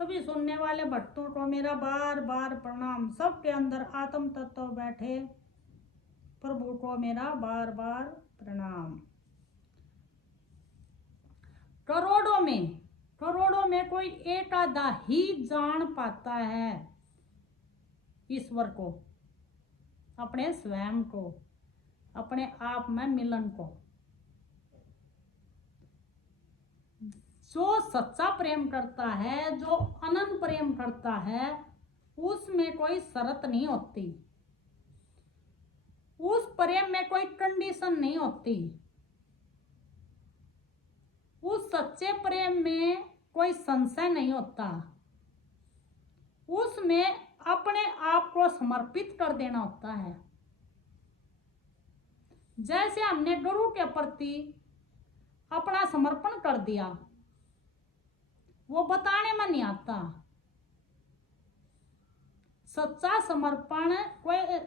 सभी सुनने वाले भक्तों को मेरा बार बार प्रणाम। सबके अंदर आत्म तत्व बैठे प्रभु को मेरा बार बार प्रणाम। करोड़ों में कोई एक आधा ही जान पाता है ईश्वर को, अपने स्वयं को, अपने आप में मिलन को। जो सच्चा प्रेम करता है, जो अनंत प्रेम करता है, उसमें कोई शर्त नहीं होती, उस प्रेम में कोई कंडीशन नहीं होती, उस सच्चे प्रेम में कोई संशय नहीं होता। उसमें अपने आप को समर्पित कर देना होता है। जैसे हमने गुरु के प्रति अपना समर्पण कर दिया, वो बताने में नहीं आता। सच्चा समर्पण कोई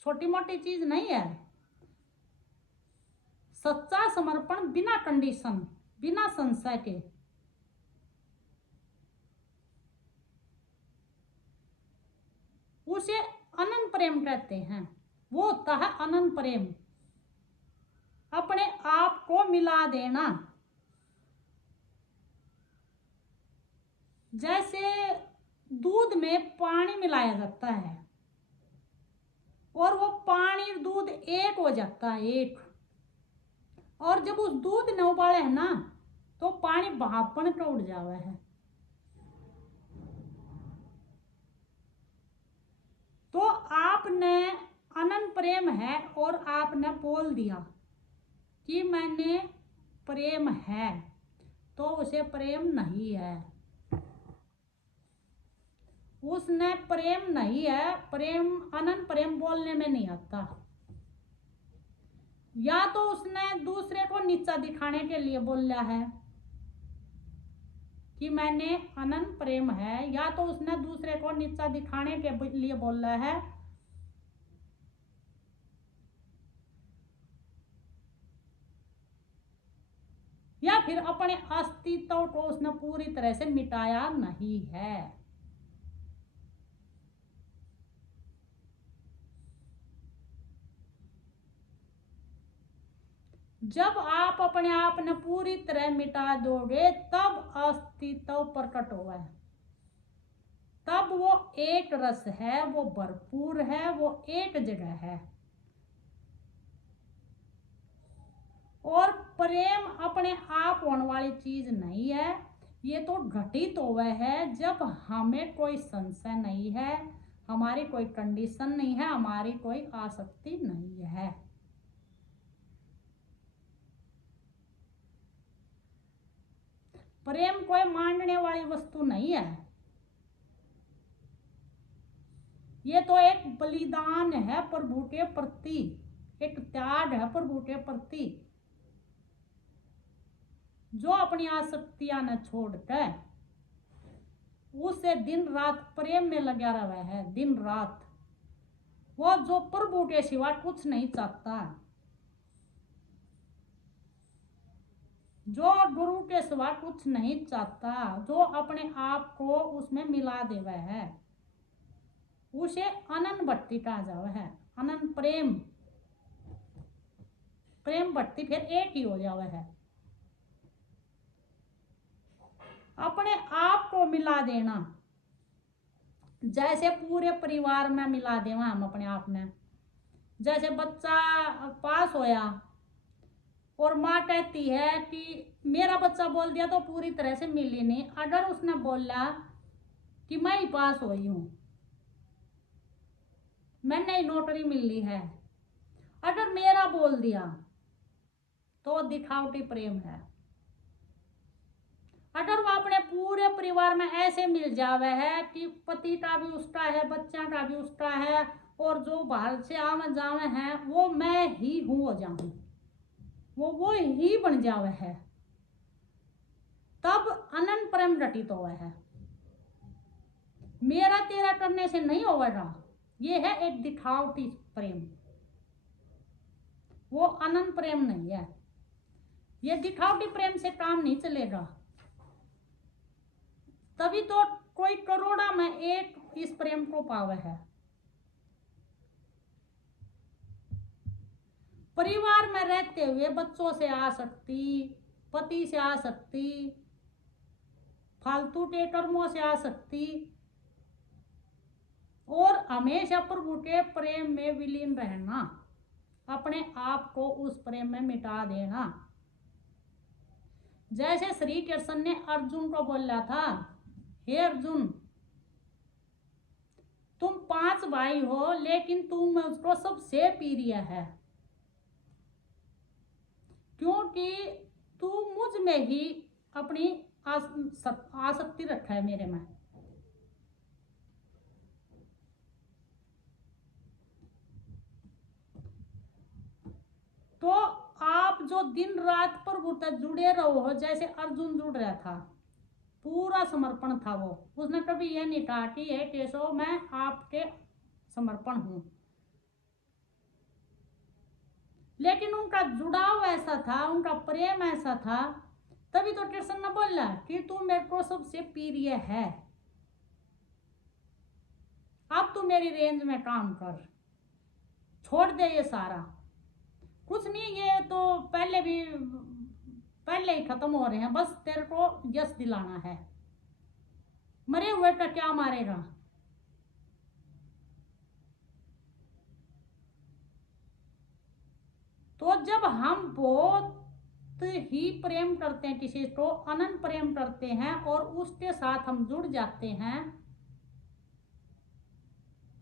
छोटी मोटी चीज नहीं है। सच्चा समर्पण बिना कंडीशन, बिना संशय के, उसे अनंत प्रेम कहते हैं। वो होता है अनंत प्रेम, अपने आप को मिला देना। जैसे दूध में पानी मिलाया जाता है और वो पानी दूध एक हो जाता है, एक। और जब उस दूध ने उबाले है ना, तो पानी भापन का उड़ जावा है। तो आपने अनंत प्रेम है और आपने बोल दिया कि मैंने प्रेम है, तो उसे प्रेम नहीं है। उसने प्रेम नहीं है। प्रेम, अनंत प्रेम बोलने में नहीं आता। या तो उसने दूसरे को नीचा दिखाने के लिए बोला है कि मैंने अनंत प्रेम है, या तो उसने दूसरे को नीचा दिखाने के लिए बोला है या फिर अपने अस्तित्व को उसने पूरी तरह से मिटाया नहीं है। जब आप अपने आप ने पूरी तरह मिटा दोगे, तब अस्तित्व प्रकट होगा। तब वो एक रस है, वो भरपूर है, वो एक जगह है। और प्रेम अपने आप होने वाली चीज नहीं है। ये तो घटित हुआ है जब हमें कोई संशय नहीं है, हमारी कोई कंडीशन नहीं है, हमारी कोई आसक्ति नहीं है। प्रेम कोई मांगने वाली वस्तु नहीं है। ये तो एक बलिदान है प्रभु के प्रति, एक त्याग है प्रभु के प्रति, जो अपनी आसक्तियां न छोड़कर उसे दिन रात प्रेम में लगा रहा है। दिन रात वो जो प्रभु के सिवा कुछ नहीं चाहता, जो गुरु के सिवा कुछ नहीं चाहता, जो अपने आप को उसमें मिला देवा है, उसे अनंत भक्ति कहा जावा है। अनंत प्रेम, प्रेम भक्ति फिर एक ही हो जावा है। अपने आप को मिला देना, जैसे पूरे परिवार में मिला देवा हम अपने आप में। जैसे बच्चा पास होया और माँ कहती है कि मेरा बच्चा बोल दिया तो पूरी तरह से मिली नहीं। अगर उसने बोला कि मैं ही पास हुई हूं, मैंने ही नौकरी मिली है, अगर मेरा बोल दिया तो दिखावटी प्रेम है। अगर वो अपने पूरे परिवार में ऐसे मिल जावे है कि पति का भी उसका है, बच्चा का भी उसका है, और जो बाहर से आवे जावे हैं वो मैं ही हूं हो जाऊं, वो ही बन जावे है, तब अनंत प्रेम घटित हुआ है। मेरा तेरा करने से नहीं होगा। ये है एक दिखावटी प्रेम, वो अनंत प्रेम नहीं है। ये दिखावटी प्रेम से काम नहीं चलेगा। तभी तो कोई करोड़ा में एक इस प्रेम को पावे है। परिवार में रहते हुए बच्चों से आसक्ति, पति से आसक्ति, फालतू टेटरमों से आसक्ति, और हमेशा प्रभु के प्रेम में विलीन रहना, अपने आप को उस प्रेम में मिटा देना। जैसे श्री कृष्ण ने अर्जुन को बोला था, हे अर्जुन, तुम 5 भाई हो लेकिन तुम उसको सबसे प्रिय है, क्योंकि तू मुझ में ही अपनी आसक्ति रखा है, मेरे में। तो आप जो दिन रात प्रभु तक जुड़े रहो, जैसे अर्जुन जुड़ रहा था, पूरा समर्पण था वो, उसने कभी यह नहीं कहा कि हे केशव मैं आपके समर्पण हूं, लेकिन उनका जुड़ाव ऐसा था, उनका प्रेम ऐसा था, तभी तो कृष्ण ने बोला कि तू मेरे को सबसे प्रिय है, अब तू मेरी रेंज में काम कर, छोड़ दे ये सारा कुछ नहीं, ये तो पहले ही खत्म हो रहे हैं, बस तेरे को यश दिलाना है, मरे हुए का क्या मारेगा। तो जब हम बहुत ही प्रेम करते हैं किसी को, अनंत प्रेम करते हैं और उसके साथ हम जुड़ जाते हैं,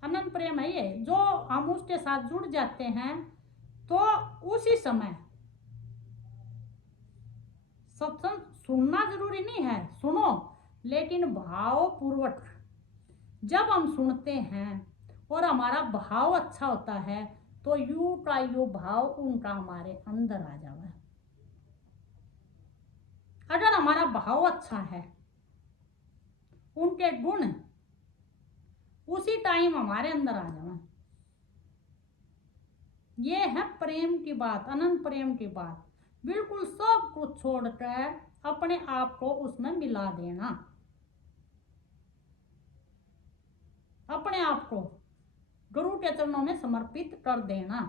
अनंत प्रेम है ये, जो हम उसके साथ जुड़ जाते हैं, तो उसी समय सत्संग सुनना जरूरी नहीं है, सुनो, लेकिन भाव पूर्वक जब हम सुनते हैं और हमारा भाव अच्छा होता है, तो यू का यू भाव उनका हमारे अंदर आ जाए। अगर हमारा भाव अच्छा है, उनके गुण उसी टाइम हमारे अंदर आ जाए। ये है प्रेम की बात, अनंत प्रेम की बात, बिल्कुल सब कुछ छोड़कर अपने आप को उसमें मिला देना, अपने आप को गुरु के चरणों में समर्पित कर देना।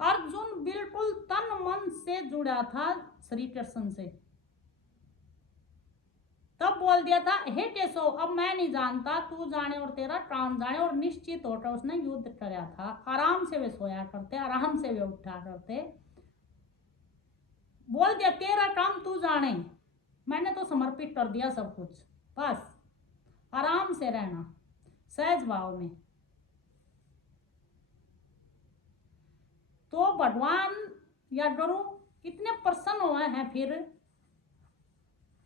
अर्जुन बिल्कुल तन मन से जुड़ा था श्री कृष्ण से, तब बोल दिया था, हे केशव अब मैं नहीं जानता, तू जाने और तेरा काम जाने, और निश्चित होकर उसने युद्ध कराया था। आराम से वे सोया करते, आराम से वे उठा करते, बोल दिया तेरा काम तू जाने, मैंने तो समर्पित कर दिया सब कुछ, बस आराम से रहना सहज भाव में। तो भगवान या गुरु इतने प्रसन्न हुए हैं, फिर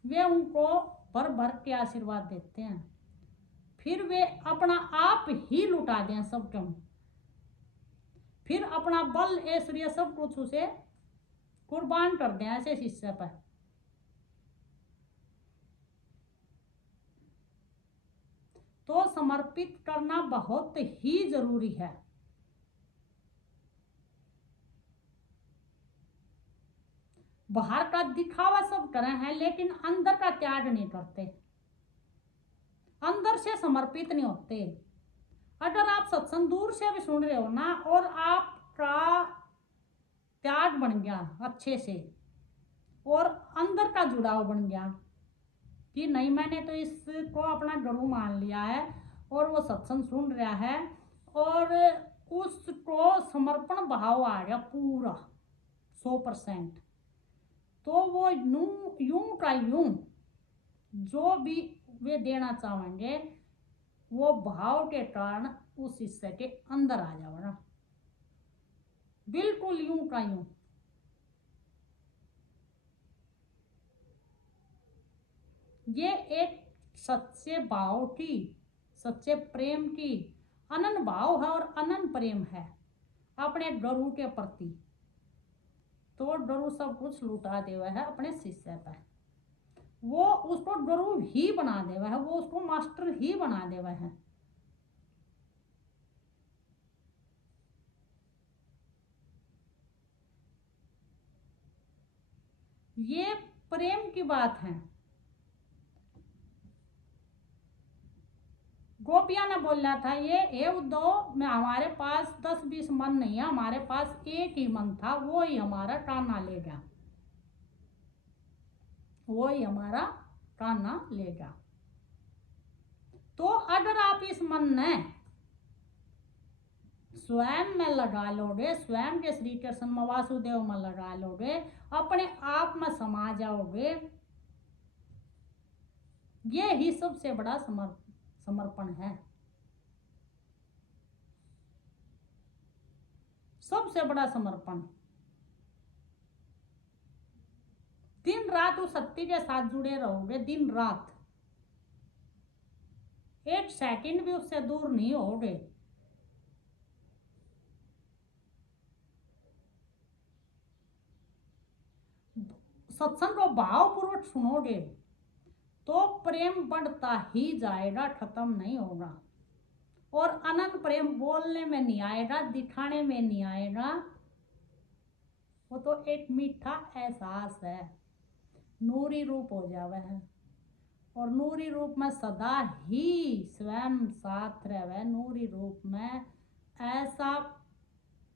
वे उनको भर भर के आशीर्वाद देते हैं, फिर वे अपना आप ही लुटा दें सब क्यों, फिर अपना बल ऐश्वर्य सब कुछ उसे कुर्बान कर दें ऐसे शिष्य पर। तो समर्पित करना बहुत ही जरूरी है। बाहर का दिखावा सब करें हैं, लेकिन अंदर का त्याग नहीं करते, अंदर से समर्पित नहीं होते। अगर आप सत्संग दूर से भी सुन रहे हो ना, और आपका त्याग बन गया अच्छे से, और अंदर का जुड़ाव बन गया कि नहीं मैंने तो इसको अपना गुरु मान लिया है, और वो सत्संग सुन रहा है, और उसको समर्पण भाव आ गया पूरा 100%, तो वो यूं का यूं जो भी वे देना चाहेंगे, वो भाव के कारण उस हिस्से के अंदर आ जाएगा, बिल्कुल यूं का यूं। ये एक सच्चे भाव की, सच्चे प्रेम की अनंत भाव है और अनंत प्रेम है अपने गुरु के प्रति। तो गुरु सब कुछ लुटा देवा है अपने शिष्य पर, वो उसको गुरु ही बना देवा है, वो उसको मास्टर ही बना देवा है। ये प्रेम की बात है। गोपिया ने बोला था ये उद्धव में हमारे पास 10-20 मन नहीं है, हमारे पास एक ही मन था, वो ही हमारा टाना ले गया, वो ही हमारा टाना ले गया। तो अगर आप इस मन ने स्वयं में लगा लोगे, स्वयं के श्री कृष्ण में वासुदेव में लगा लोगे, अपने आप में समा जाओगे, ये ही सबसे बड़ा समर्पण है। सबसे बड़ा समर्पण। दिन रात उस शक्ति के साथ जुड़े रहोगे, दिन रात, एक सेकंड भी उससे दूर नहीं होगे। सत्संग को भावपूर्वक सुनोगे तो प्रेम बढ़ता ही जाएगा, खत्म नहीं होगा। और अनंत प्रेम बोलने में नहीं आएगा, दिखाने में नहीं आएगा, वो तो एक मीठा एहसास है, नूरी रूप हो जावे है। और नूरी रूप में सदा ही स्वयं साथ रहे, नूरी रूप में ऐसा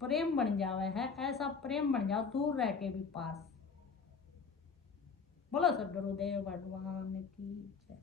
प्रेम बन जावे है, ऐसा प्रेम बन जाओ दूर रह के भी पास। बोलो सदगुरुदेव भगवान की जय।